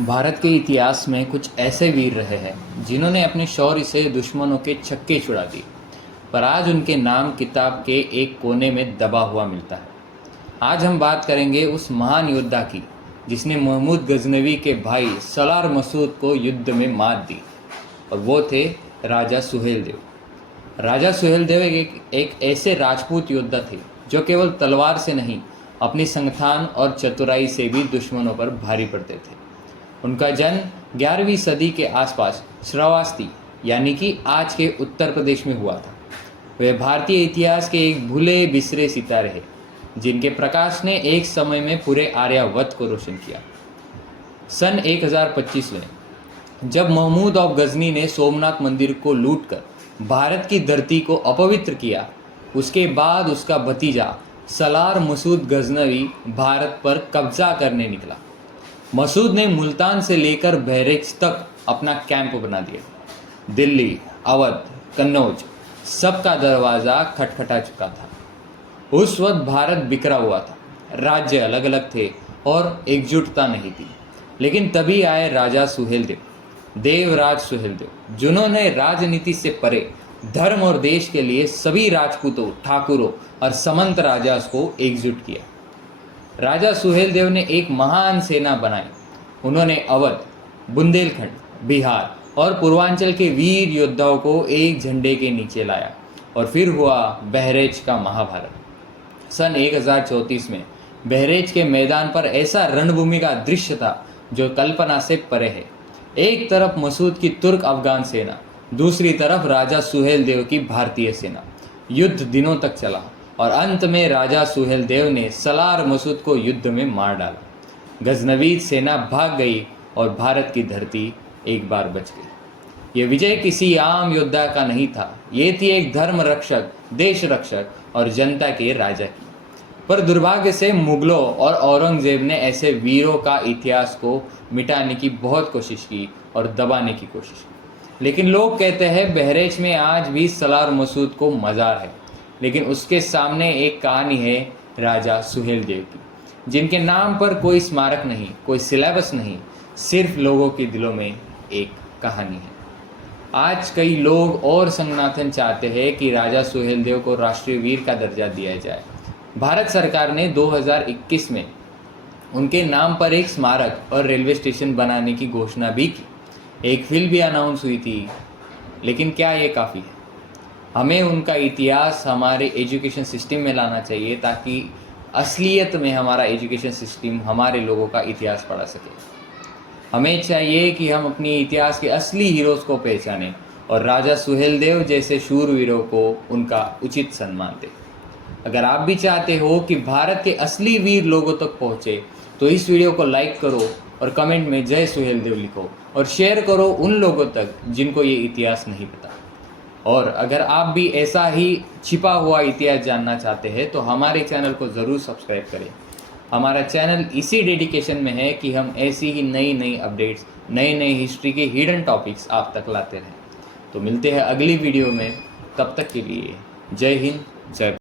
भारत के इतिहास में कुछ ऐसे वीर रहे हैं जिन्होंने अपने शौर्य से दुश्मनों के छक्के छुड़ा दिए, पर आज उनके नाम किताब के एक कोने में दबा हुआ मिलता है। आज हम बात करेंगे उस महान योद्धा की जिसने महमूद गजनवी के भाई सलार मसूद को युद्ध में मात दी, और वो थे राजा सुहेल देव। राजा सुहेल देव एक ऐसे राजपूत योद्धा थे जो केवल तलवार से नहीं, अपनी संगठान और चतुराई से भी दुश्मनों पर भारी पड़ते थे। उनका जन्म 11वीं सदी के आसपास श्रावस्ती यानी कि आज के उत्तर प्रदेश में हुआ था। वे भारतीय इतिहास के एक भूले बिसरे सितारे हैं जिनके प्रकाश ने एक समय में पूरे आर्यावर्त को रोशन किया। सन 1025 में जब महमूद ऑफ गजनी ने सोमनाथ मंदिर को लूटकर भारत की धरती को अपवित्र किया, उसके बाद उसका भतीजा सलार मसूद गजनवी भारत पर कब्जा करने निकला। मसूद ने मुल्तान से लेकर बहरेच तक अपना कैंप बना दिया। दिल्ली, अवध, कन्नौज सबका दरवाज़ा खटखटा चुका था। उस वक्त भारत बिखरा हुआ था, राज्य अलग अलग थे और एकजुटता नहीं थी। लेकिन तभी आए राजा सुहेल देव, देवराज सुहेल देव, जिन्होंने राजनीति से परे धर्म और देश के लिए सभी राजपूतों, ठाकुरों और समंत राजा को एकजुट किया। राजा सुहेल देव ने एक महान सेना बनाई। उन्होंने अवध, बुंदेलखंड, बिहार और पूर्वांचल के वीर योद्धाओं को एक झंडे के नीचे लाया, और फिर हुआ बहरेच का महाभारत। सन 1034 में बहरेच के मैदान पर ऐसा रणभूमि का दृश्य था जो कल्पना से परे है। एक तरफ मसूद की तुर्क अफगान सेना, दूसरी तरफ राजा सुहेल देव की भारतीय सेना। युद्ध दिनों तक चला और अंत में राजा सुहेल देव ने सलार मसूद को युद्ध में मार डाला। गजनवी सेना भाग गई और भारत की धरती एक बार बच गई। ये विजय किसी आम योद्धा का नहीं था, ये थी एक धर्म रक्षक, देश रक्षक और जनता के राजा की। पर दुर्भाग्य से मुगलों और औरंगजेब ने ऐसे वीरों का इतिहास को मिटाने की बहुत कोशिश की और दबाने की कोशिश की। लेकिन लोग कहते हैं बहरेच में आज भी सलार मसूद को मज़ार है, लेकिन उसके सामने एक कहानी है राजा सुहेल देव की, जिनके नाम पर कोई स्मारक नहीं, कोई सिलेबस नहीं, सिर्फ लोगों के दिलों में एक कहानी है। आज कई लोग और संगठन चाहते हैं कि राजा सुहेल देव को राष्ट्रीय वीर का दर्जा दिया जाए। भारत सरकार ने 2021 में उनके नाम पर एक स्मारक और रेलवे स्टेशन बनाने की घोषणा भी की। एक फिल्म भी अनाउंस हुई थी, लेकिन क्या ये काफ़ी है? हमें उनका इतिहास हमारे एजुकेशन सिस्टम में लाना चाहिए ताकि असलियत में हमारा एजुकेशन सिस्टम हमारे लोगों का इतिहास पढ़ा सके। हमें चाहिए कि हम अपनी इतिहास के असली हीरोज़ को पहचानें और राजा सुहेल देव जैसे शूरवीरों को उनका उचित सम्मान दें। अगर आप भी चाहते हो कि भारत के असली वीर लोगों तक पहुँचे तो इस वीडियो को लाइक करो और कमेंट में जय सुहेल देव लिखो, और शेयर करो उन लोगों तक जिनको ये इतिहास नहीं पता। और अगर आप भी ऐसा ही छिपा हुआ इतिहास जानना चाहते हैं तो हमारे चैनल को ज़रूर सब्सक्राइब करें। हमारा चैनल इसी डेडिकेशन में है कि हम ऐसी ही नई अपडेट्स, नई हिस्ट्री के हिडन टॉपिक्स आप तक लाते रहें। तो मिलते हैं अगली वीडियो में, तब तक के लिए जय हिंद, जय भारत।